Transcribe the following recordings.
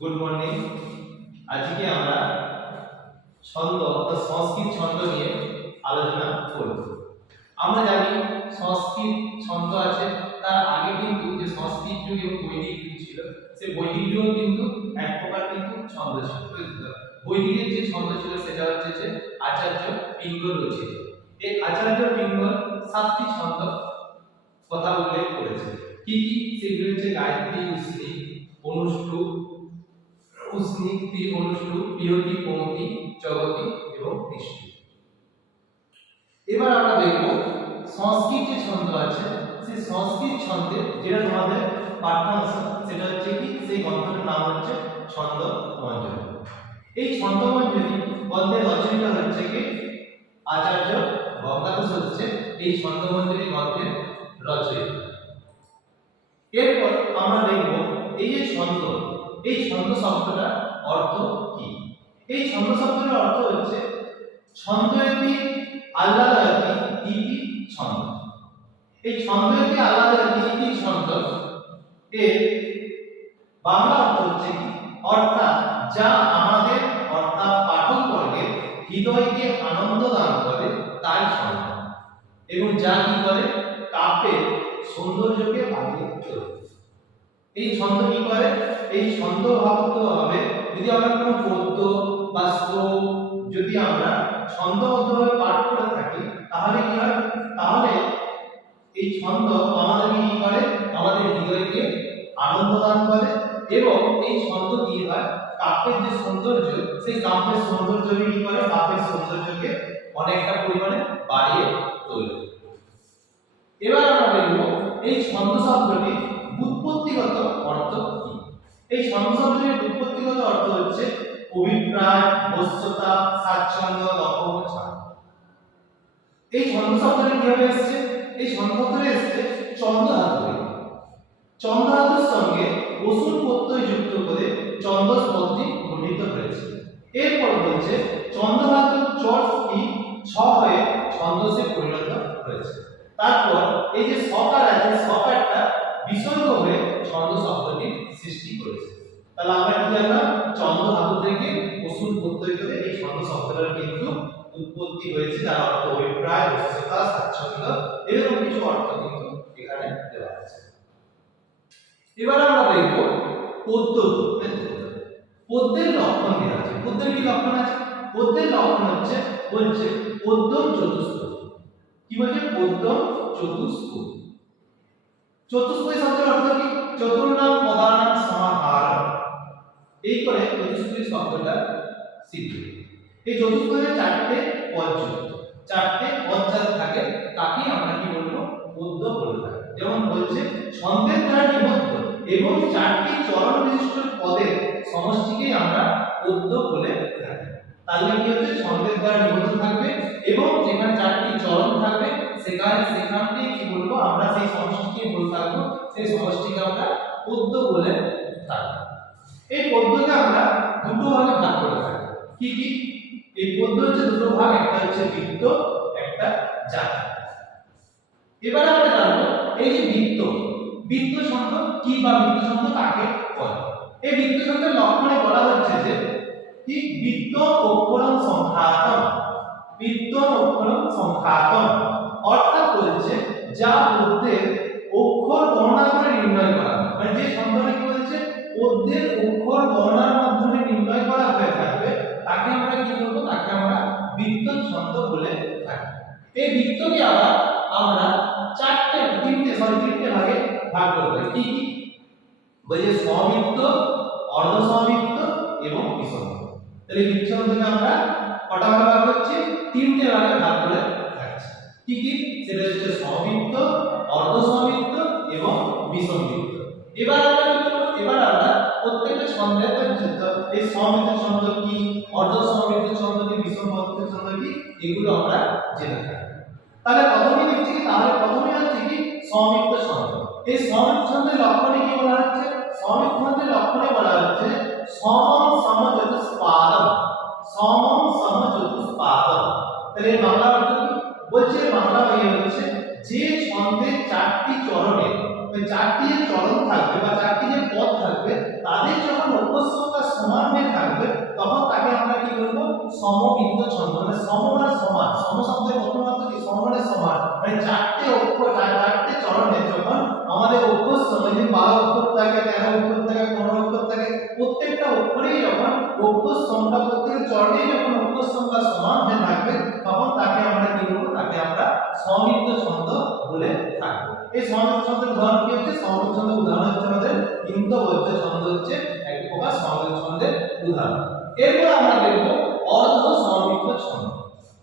Good morning আজকে আমরা ছন্দ অর্থাৎ সংস্কৃত ছন্দ নিয়ে আলোচনা করব। আমরা জানি সংস্কৃত ছন্দ আছে, তার আগে কিন্তু যে সংস্কৃত যুগ এবং বৈদিক যুগ ছিল, সে বৈদিক যুগ কিন্তু এক প্রকার কিন্তু ছন্দ ছিল বৈদিকের যে ছন্দ ছিল, সেটা হচ্ছে যে আচার্য পিঙ্গল রচিত। এই আচার্য পিঙ্গল সাতটি ছন্দ কথা উল্লেখ করেছে। কি কি? সেগুলো হচ্ছে গায়ত্রী উষ্ণী অনুষ্ঠুপ উষ্ণিক তি অনুষ্ঠুপ বিরতি পঙ্ক্তি জগতি এবং দৃষ্টি এবার আমরা দেখব সংস্কৃত যে ছন্দ আছে, সেই সংস্কৃত ছন্দে যেটা তোমাদের পাঠ্যাংশ, সেটা হচ্ছে কি? সেই গ্রন্থটার নাম হচ্ছে ছন্দ মঞ্জরি এই ছন্দ মঞ্জরি গ্রন্থের রচয়িতা হচ্ছে কি? আচার্য গঙ্গাধর হচ্ছে এই ছন্দ মঞ্জরি গ্রন্থের রচয়িতা। এরপর আমরা দেখব এই যে ছন্দ এই ছন্দ শব্দটার অর্থ কি? এই ছন্দ শব্দের অর্থ হচ্ছে ছন্দয়তি আল্লাদয়তি ইতি ছন্দ। এই ছন্দয়তি আল্লাদয়তি ইতি ছন্দ এর বাংলা অর্থ হচ্ছে কি? অর্থাৎ যা আমাদের অর্থাৎ পাঠক বর্গের হৃদয়কে আনন্দ দান করে তাই ছন্দ। এবং যা কি করে? কাব্যের সৌন্দর্যকে বাড়িয়ে এই ছন্দ কি করে? এই ছন্দ ভাবত হবে, যদি আমরা কোনো পদ্য বা শ্লোক যদি আমরা ছন্দবদ্ধভাবে পাঠ করে থাকি, তাহলে কি হয়? তাহলে এই ছন্দ আমাদেরকে কি করে? আমাদের হৃদয়কে আনন্দ দান করে এবং এই ছন্দ কি হয়? কাব্যের যে সৌন্দর্য, সেই কাব্যের সৌন্দর্যকে কি করে? কাব্যের সৌন্দর্যকে অনেকটা পরিমাণে বাড়িয়ে তোলে। এবার আমরা দেখব এই ছন্দ শব্দটি এই শব্দটির বুৎপত্তিগত অর্থ হচ্ছে অভিপ্রায়, বস্তুতা, স্বাচ্ছন্দ্য লক্ষ্য এই শব্দটি কীভাবে এসেছে? এই শব্দটি এসেছে চন্দ্র ধাতুর সঙ্গে বসুন প্রত্যয় যুক্ত করে চন্দস পদটি গঠিত হয়েছে। এরপর বলছে চন্দ্র চর কি ছ হয়ে ছন্দসে পরিণত হয়েছে। তারপর এই যে সকার আছে সকারটা বিসর্গ হয়ে ছন্দ শব্দটির সৃষ্টি করেছে। তাহলে আমরা কি জানলাম? চন্দ্র ধাতু থেকে বসুন প্রত্যয় করে এই ছন্দ শব্দটার কিন্তু উৎপত্তি হয়েছে, যার অর্থ অভিপ্রায় বস্তুতা স্বাচ্ছন্দ্য, এরকম কিছু অর্থ কিন্তু এখানে দেওয়া আছে। এবার আমরা দেখব পদ্য পদ্যের লক্ষণ দেওয়া আছে। পদ্যের কি লক্ষণ আছে? পদ্যের লক্ষণ হচ্ছে, বলছে পদ্য চতুষ্পদী। কি বলছে? পদ্য চতুষ্পদী। চতুষ্পদী শব্দের অর্থ কি? চতুর্নাম পদানাম সমাহার। এই করে চতুষ্পদী শব্দটা সিদ্ধ এই চতুষ্পদীর চারটে পদ যুক্ত চারটে পদ যাতে থাকে তাকে আমরা কি বলব? পদ্য বলে থাকি। যেমন বলছে, ছন্দের দ্বারা নিবদ্ধ এবং চারটি চরণ বিশিষ্ট পদের সমষ্টিকেই আমরা পদ্য বলে থাকি। তাহলে কি হচ্ছে? ছন্দের দ্বারা নিবদ্ধ থাকবে এবং যেখানে চারটি চরণ থাকবে সেখানে সেখান থেকে কি বলব, আমরা সেই সমষ্টিকে বলতে থাকব, সেই সমষ্টিকে আমরা পদ্য বলে থাকব। এই পদ্যকে আমরা দুটো ভাগে ভাগ করে থাকি কি কি? এই পদ্য হচ্ছে দুটো ভাগ, একটা হচ্ছে বৃত্ত, একটা জাতি। এবার আমরা জানব, এই যে বৃত্ত বৃত্ত ছন্দ কি বা বৃত্ত ছন্দ কাকে বলে? এই বৃত্ত ছন্দের লক্ষণে বলা হচ্ছে যে, কি? বৃত্ত অক্ষরম সংখ্যাতম। বৃত্ত অক্ষরম সংখ্যাতম। অর্থাৎ বলছে যা পদ্যের অক্ষর গণনা করে নির্ণয় করা মানে যে ছন্দটা কি বলছে? পদ্যের অক্ষর গণনার মাধ্যমে নির্ণয় করা হয়ে থাকবে, তাকে আমরা কি বলব? তাকে আমরা বৃত্ত ছন্দ বলে থাকি। এই বৃত্তকে আবার আমরা চারটে, তিনটে, সরি, তিনটে ভাগে ভাগ পারি কি কি? বলছে অর্ধ সবৃত্ত এবং বিষমৃত্ত তাহলে বৃত্ত ছন্দকে আমরা কটা ভাগে করছি? তিনটে ভাগে ভাগ কি কি? সেটা হচ্ছে সবৃত্ত অর্ধ সবৃত্ত এবং বিষমৃত্ত এবার আমরা কি করব? এবার আমরা প্রত্যেকটা ছন্দের পর্যন্ত এই সমৃদ্ধ ছন্দ কি? অর্ধ সমৃদ্ধ ছন্দ কি? বিষমৃত্ত ছন্দ কি? এগুলো আমরা জেনে থাকি তাহলে প্রথমে দেখছি কি? তাহলে প্রথমে হচ্ছে কি? সমৃদ্ধ ছন্দ। এই সমৃদ্ধ ছন্দের লক্ষণে কি বলা হচ্ছে? সমৃদ্ধ ছন্দের লক্ষণে বলা হচ্ছে সমম সম চতুষ্পাদম সমম সম চতুষ্পাদম তাহলে বাংলা অর্থ কি? বলছে, বাংলা হয়ে হচ্ছে, যে ছন্দের চারটি চরণে চারটি যে চরণ থাকবে বা চারটি যে পদ থাকবে, তাদের যখন অভ্যস্ততা সমান হয়ে থাকবে, তখন তাকে আমরা কি বলব? সমবৃত্ত ছন্দ মানে সম মানে সমান সম শব্দের প্রথম অর্থ কি? সম মানে সমান। মানে চারটে অক্ষর চার- চারটে চরণে যখন আমাদের সময় যে বারো অক্ষর থাকে, তেরো অক্ষর থাকে, পনেরো অক্ষর থাকে, প্রত্যেকটা অক্ষরেই যখন অক্ষর সংখ্যা প্রত্যেক চরণেই যখন অক্ষর সংখ্যা সমান হয়ে থাকবে তাকে আমরা সমবৃত্ত ছন্দ বলে থাকব। এই সমবৃত্ত ছন্দের উদাহরণ কি হচ্ছে? সমবৃত্ত ছন্দের উদাহরণ হচ্ছে আমাদের ইন্দবদ্ধ ছন্দ হচ্ছে এক প্রকার সমবৃত্ত ছন্দের উদাহরণ। এরপর আমরা দেখব অর্ধ সমবৃত্ত ছন্দ।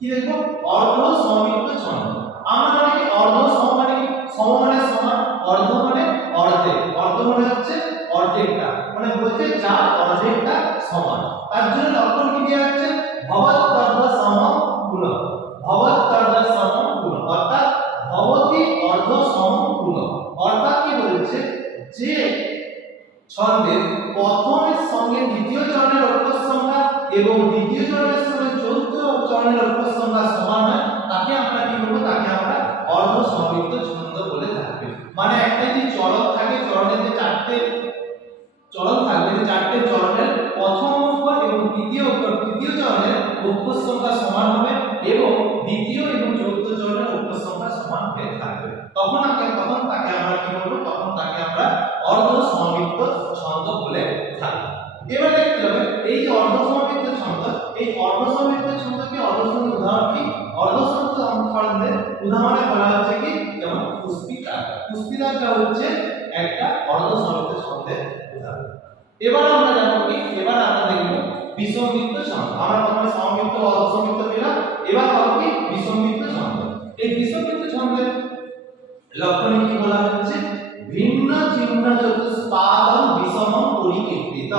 কি দেখব? অর্ধ সমবৃত্ত ছন্দ। আমরা জানি অর্ধ সম মানে কি? সম মানে সমান, অর্ধ মানে অর্ধেক। অর্ধ মানে হচ্ছে অর্ধেকটা। মানে বলতে যা অর্ধেকটা সমান। তার জন্য লক্ষণ কি দেওয়া হচ্ছে? ভবৎ তর্ধ সম গুণ ভবৎ তর্ধ সম গুণ অর্থাৎ ভবতি অর্ধ সম গুণ অর্থাৎ কি বলছে যে ছন্দের প্রথমের সঙ্গে দ্বিতীয় চরণের অক্ষর সংখ্যা এবং দ্বিতীয় চরণের সঙ্গে চতুর্থ চরণের অক্ষর সংখ্যা সমান হয়, তাকে আমরা কি বলব? তাকে আমরা অর্ধ সমৃদ্ধ ছন্দ বলে থাকবে। মানে একটা যদি চরণ থাকে, চরণের যে চারটে চরণ থাকবে, যে চারটে চরণের প্রথম অক্ষর এবং দ্বিতীয় অক্ষর তৃতীয় চরণের অক্ষর সংখ্যা সমান হবে এবং দ্বিতীয় এবং চতুর্থ চরণের অক্ষর সংখ্যা সমান হয়ে থাকবে। তখন আমরা তখন তাকে আমরা কি বলব? তখন তাকে আমরা অর্ধ সমৃদ্ধ ছন্দ বলে থাকি এবার দেখতে হবে, এই যে অর্ধ সমৃদ্ধ ছন্দ, এই অর্ধ সমৃদ্ধ ছন্দ কি? অর্ধ সমৃদ্ধ উদাহরণ কি? অর্ধ সমৃদ্ধ ছন্দের উদাহরণে বলা হচ্ছে কি? যেমন পুষ্পিতা পুষ্পিতাটা হচ্ছে একটা অর্ধ সমৃদ্ধ ছন্দের উদাহরণ। এবার আমরা জানব কি? এবার আমরা দেখব বিষমৃদ্ধ ছন্দ আমরা প্রথমে সমৃদ্ধ অর্ধ সমৃদ্ধ পেলাম এবার হবে কি? বিষমৃদ্ধ ছন্দ এই বিষমৃদ্ধ ছন্দের লক্ষণে কি বলা হচ্ছে? ভিন্ন চিহ্ন চতুষ্পাদম বিষমম পরিকীর্তিত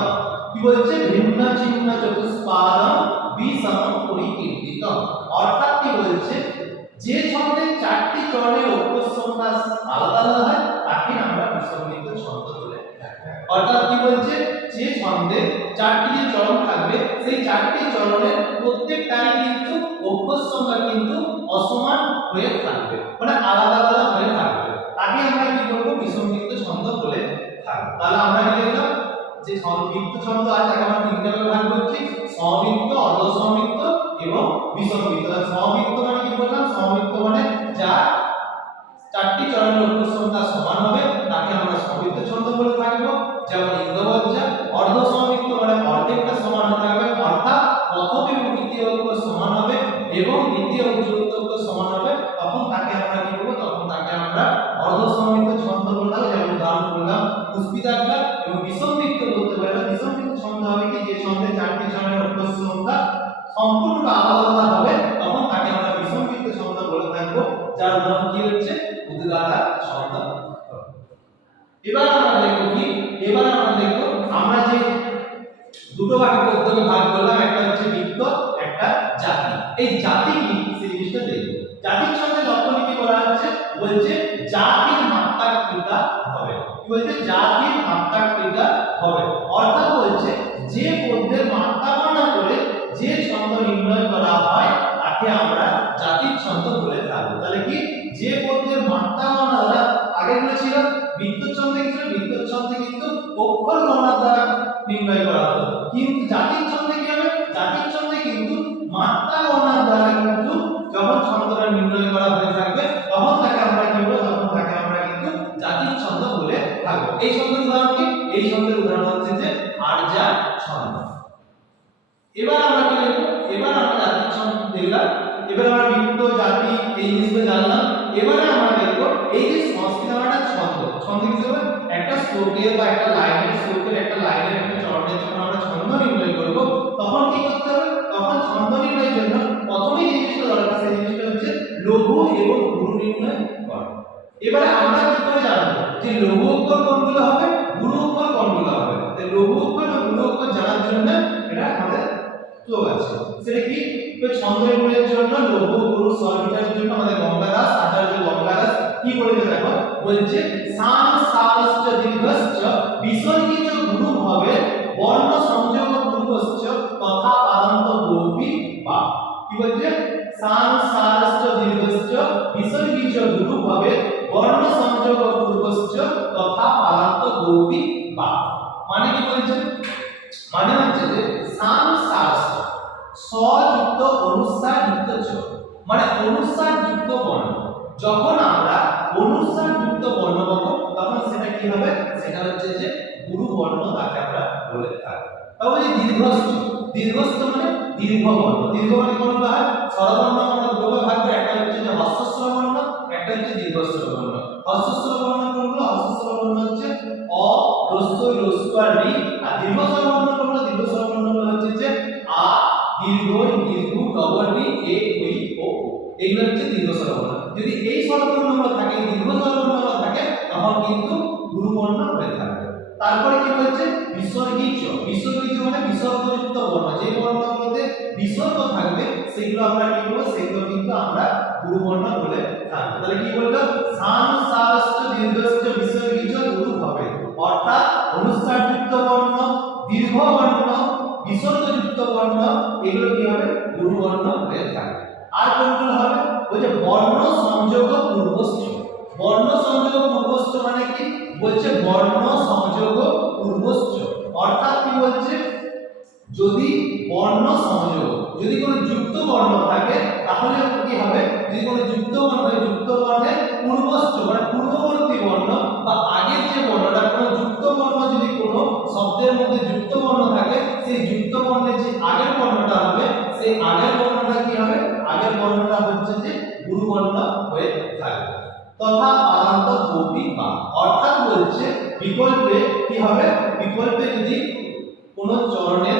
কি বলছে? ভিন্ন চিহ্ন চতুষ্পাদম বিষমম পরিকীর্তিত অর্থাৎ কি বলছে? যে ছন্দে চারটি চরণের অক্ষর আলাদা আলাদা হয়, তাকে আমরা বিষমৃদ্ধ ছন্দ। অর্থাৎ কি বলছে? যে ছন্দে চারটি যে চরণ থাকবে, সেই চারটি চরণের প্রত্যেকটাই কিন্তু অক্ষর সংখ্যা কিন্তু অসমান হয়ে থাকবে। মানে আলাদা আলাদা হয়ে থাকবে। তাকে আমরা কি বলব বিষমৃদ্ধ ছন্দ বলে থাকব তাহলে আমরা কি দেখলাম? যে সমবৃত্ত ছন্দ আছে আমরা তিনটা ভাগে ভাগ করছি। সমবৃত্ত অর্ধ সমবৃত্ত এবং বিষমবৃত্ত আর মানে কি বললাম? সমবৃত্ত মানে যা চারটি চরণের অক্ষর সমান হবে, তাকে আমরা সমৃদ্ধ ছন্দ বলে থাকব, যেমন ইন্দ্রবজ্জা অর্ধ সমৃদ্ধ মানে অর্ধেকটা সমান হতে হবে অর্থাৎ প্রথম এবং দ্বিতীয় অঙ্ক সমান হবে এবং দ্বিতীয় অক্ষর সমান হবে, তখন তাকে তাকে আমরা জাতির ছন্দ বলে থাকব। তাহলে কি? যে পদ্যের মাত্রা গণনা দ্বারা আগে বলেছিল বিদ্যুৎ ছন্দে কি ছিল বিদ্যুৎ ছন্দে কিন্তু অক্ষর গণনার দ্বারা নির্ণয় করা হতো। কিন্তু জাতির ছন্দে কি হবে? জাতির ছন্দে কিন্তু মাত্রা গণনার দ্বারা কিন্তু যখন ছন্দটা নির্ণয় করা হয়ে থাকবে, তখন তাকে আমরা কি বলব? তখন তাকে আমরা কিন্তু জাতির ছন্দ বলে থাকব। এই ছন্দের উদাহরণ কি? এই ছন্দের উদাহরণ হচ্ছে যে আরজা ছন্দ। এবার আমরা কি এবার আমরা দেখলাম এবার আমরা বৃত্ত জাতি, এই জিনিসগুলো জানলাম। এবারে আমরা দেখব এই যে সংস্কৃত একটা ছন্দ ছন্দ হিসেবে একটা শ্লোকের বা একটা লাইনের শ্লোকের একটা লাইনের একটা চরণের যখন আমরা ছন্দ নির্ণয় করব, তখন কি করতে হবে? তখন ছন্দ নির্ণয়ের জন্য প্রথমেই যে জিনিসটা দরকার, সেই জিনিসটা হচ্ছে লঘু এবং গুরু নির্ণয় করা। এবারে আমরা কি করে জানব? যে লঘু অক্ষর কোনগুলো হবে? গুরু অক্ষর কোনগুলো হবে? লঘু অক্ষর এবং গুরু অক্ষর জানার জন্য এটা আমাদের যোগ আছে। সেটা কি? তো ছন্দ নির্ণয়ের জন্য লঘু গুরু স্বরবিচারের জন্য আমাদের গঙ্গা দাস আচার্য গঙ্গা দাস কি বলেছে দেখো? বলছে, সান সারশ্চ দীর্ঘশ্চ, বিসর্গিত গুরু হবে বর্ণ সংযোগ পূর্বশ্চ, তথা পাদন্ত গোপী বা। কি বলছে? সান সারশ্চ দীর্ঘশ্চ, বিসর্গিত গুরু হবে বর্ণ সংযোগ পূর্বশ্চ, তথা পাদন্ত গোপী বা। মানে কি বলছে? মানে হচ্ছে স্বযুক্ত অনুস্বার যুক্ত ছ মানে অনুস্বার যুক্ত বর্ণ। যখন আমরা অনুস্বার যুক্ত বর্ণ পাবো, তখন সেটা কি হবে? সেটা হচ্ছে যে গুরু বর্ণ তাকে আমরা বলে থাকি তবে যে দীর্ঘস্থ। দীর্ঘস্থ মানে দীর্ঘ বর্ণ। দীর্ঘ মানে কোনগুলো হয় স্বরবর্ণ আমরা দুটো ভাগ করে। একটা হচ্ছে যে হস্তস্বর বর্ণ, একটা হচ্ছে দীর্ঘস্বর বর্ণ। হস্তস্বর বর্ণ কোনগুলো? হস্তস্বর বর্ণ হচ্ছে অ রস্ত রস্ত আর রি। আর দীর্ঘস্বর বর্ণ দীর্ঘ দীর্ঘ ডবল রি এ ওই ও ও। হচ্ছে দীর্ঘস্বর বর্ণ। যদি এই স্বরবর্ণগুলো থাকে দীর্ঘস্বর বর্ণগুলো থাকে তখন কিন্তু গুরুবর্ণ হয়ে থাকবে। তারপরে কি বলছে বিসর্গীচ বিসর্গীচ মানে বিসর্গযুক্ত বর্ণ। যে বর্ণগুলোতে বিসর্গ থাকবে, সেগুলো আমরা কি বলব কিন্তু আমরা গুরুবর্ণ বলে থাকব। তাহলে কি বলল? সান সারস্ত দীর্ঘস্ত বিসর্গীচ অর্থাৎ অনুস্বারযুক্ত বর্ণ দীর্ঘ বর্ণ বিসর্গযুক্ত বর্ণ এগুলো কি হবে? গুরুবর্ণ হয়ে থাকে আর কোনগুলো হবে? যে বর্ণ সংযোগ পূর্বস্থ। বর্ণ সংযোগ পূর্বস্থ মানে কি? বলছে বর্ণ সংযোগ পূর্বস্থ। অর্থাৎ কি বলছে? যদি বর্ণ সংযোগ, যদি কোনো যুক্ত বর্ণ থাকে, তাহলে কি হবে? যদি কোনো যুক্ত বর্ণ যুক্ত বর্ণের পূর্বস্থ মানে পূর্ববর্তী বর্ণ বা আগের যে বর্ণটা, কোনো যুক্ত শব্দের মধ্যে যুক্ত বর্ণ থাকে, সেই যুক্ত বর্ণের যে আগের বর্ণটা হবে, সেই আগের বর্ণটা কি হবে? আগের বর্ণটা হচ্ছে যে গুরুবর্ণ হয়ে থাকবে। তথা পাদান্ত কপি বা, অর্থাৎ বলছে বিকল্পে কি হবে? বিকল্পে যদি কোন চরণের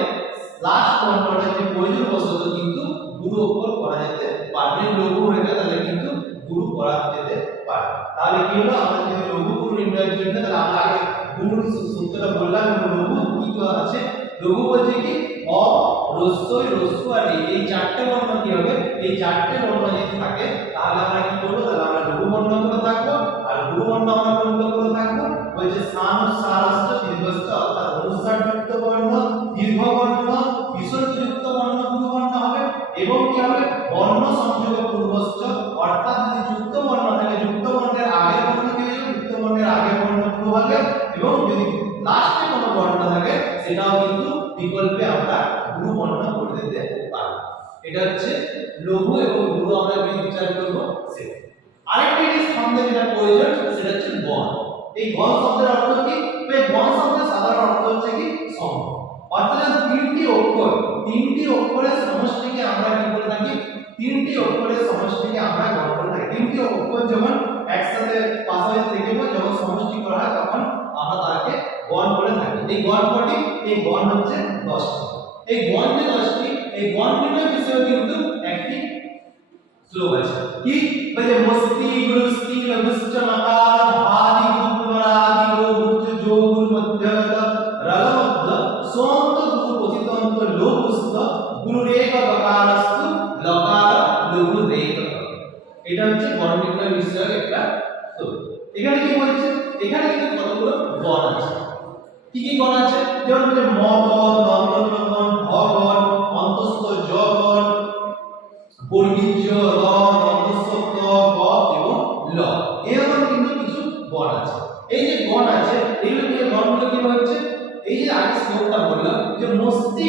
লাস্ট বর্ণটা যে প্রয়োজন বশত কিন্তু গুরু অক্ষর করা যেতে পারে। লঘু হয়ে যায় তাহলে কিন্তু গুরু করা যেতে পারে। তাহলে কি হলো? আমরা যদি লঘু গুরু নির্ণয়ের জন্য তাহলে আমরা আগে সূ- সূত্রটা বললাম লঘু এই চারটে বর্ণ কি হবে? এই চারটে বর্ণ যদি থাকে, তাহলে আমরা কি করব? এটা হচ্ছে লঘু এবং গুরু আমরা বিচার করব? আরেকটি যে শব্দ যেটা প্রয়োজন, সেটা হচ্ছে গণ এই গণ শব্দের অর্থ কি? গণ শব্দের সাধারণ অর্থ হচ্ছে কি? সম। অর্থাৎ তিনটি অক্ষর, তিনটি অক্ষরের সমষ্টিকে আমরা কি বলে থাকি? তিনটি অক্ষরের সমষ্টিকে আমরা গণ করে থাকি। তিনটি অক্ষর যখন একসাথে পাশাপাশি থেকে যখন সমষ্টি করা হয়, তখন আমরা তাকে গণ বলে থাকি। এই গণ এই গণ হচ্ছে দশটি। এই গণ যে দশটি এই গণ নির্ণয় বিষয়ে কিন্তু একটি শ্লোক আছে কি বলে মস্তি গুরুস্তি লঘুশ্চ মকার ভাদি বর্গীজ র অন্তস্থ ত এবং ল। এরকম কিন্তু কিছু গণ আছে। এই যে গণ আছে কি গণগুলো কি হচ্ছে এই যে আগে শ্লোকটা বললাম যে মস্তি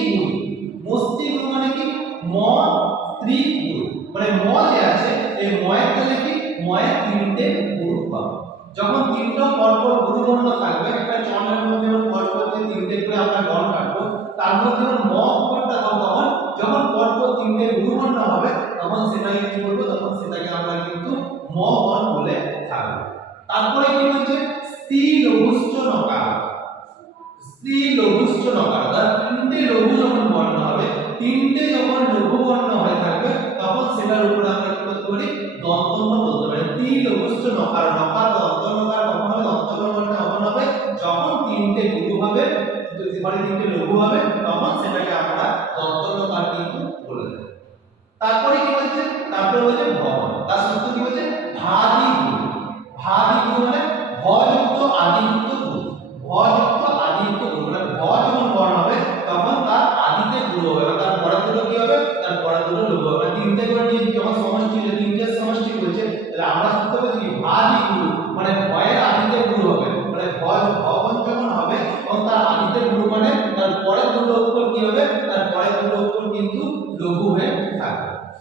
গুরু বর্ণ হবে, তখন সেটাকে কি বলব? তখন সেটাকে আমরা কিন্তু ম গণ বলে থাকব। তারপরে কি হচ্ছে? স্ত্রী লঘুশ্চ নকার স্ত্রী লঘুশ্চ নকার তার তিনটে লঘু যখন বর্ণ হবে, তিনটে যখন লঘু বর্ণ হয়ে থাকবে, তখন সেটার উপরে আমরা কি করতে পারি? দন্তন্য বলতে পারি। স্ত্রী লঘুশ্চ নকার নকার দন্ত নকার কখন হবে? দন্ত বর্ণ কখন হবে? যখন তিনটে গুরু হবে তিনটে লঘু হবে, তখন সেটাকে আমরা দন্ত নকার কিন্তু বলে দেব তারপরে কি বলছে তারপরে বলছে ভবন। তার সূত্র কি বলছে? ভাদি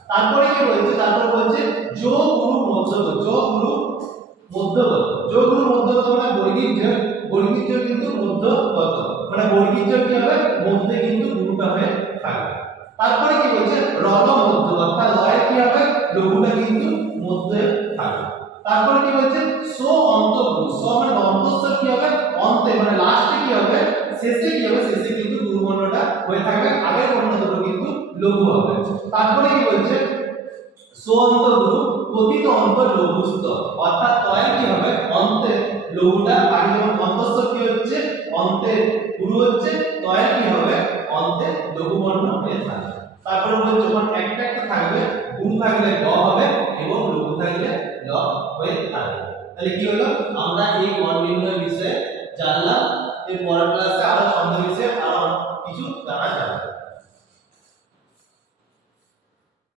তারপরে কি বলছে? তারপরে বলছে যোগ গুরু মধ্যগত যো গুরু মধ্যগত। যো গুরু মধ্যগত মানে বর্গীর যে বর্গীর জোর কিন্তু মধ্যগত। মানে বর্গীর জোর কি হবে? মধ্যে কিন্তু গুরুটা হয়ে থাকবে। তারপরে কি বলছে? রল মধ্য অর্থাৎ লয়ে কি হবে? লঘুটা কিন্তু মধ্যে থাকবে। তারপরে কি বলছে? সো অন্তগুরু সো মানে অন্তঃস্থ কি হবে? অন্তে। মানে লাস্টে কি হবে? শেষে কি হবে? শেষে কিন্তু গুরু বর্ণটা হয়ে থাকবে আগের দুটো কিন্তু লঘু হবে। তারপরে কি বলছে? সো অন্তগুরু পতিত অন্ত লঘুস্থ অর্থাৎ তয় কি হবে? অন্তে। লঘুটা আগে যেমন অন্তঃস্থ কি হচ্ছে? অন্তে গুরু হচ্ছে। তয় কি হবে? অন্তে লঘু বর্ণ হয়ে থাকবে। তারপরে বলছে, যখন একটা একটা থাকবে গুরু থাকলে গ হবে এবং লঘু থাকলে ল হয়ে থাকবে। তাহলে কি হলো? আমরা এই গণ নির্ণয় বিষয়ে জানলাম। এর পরের ক্লাসে আরও ছন্দ বিষয়ে আরও কিছু জানা যাবে।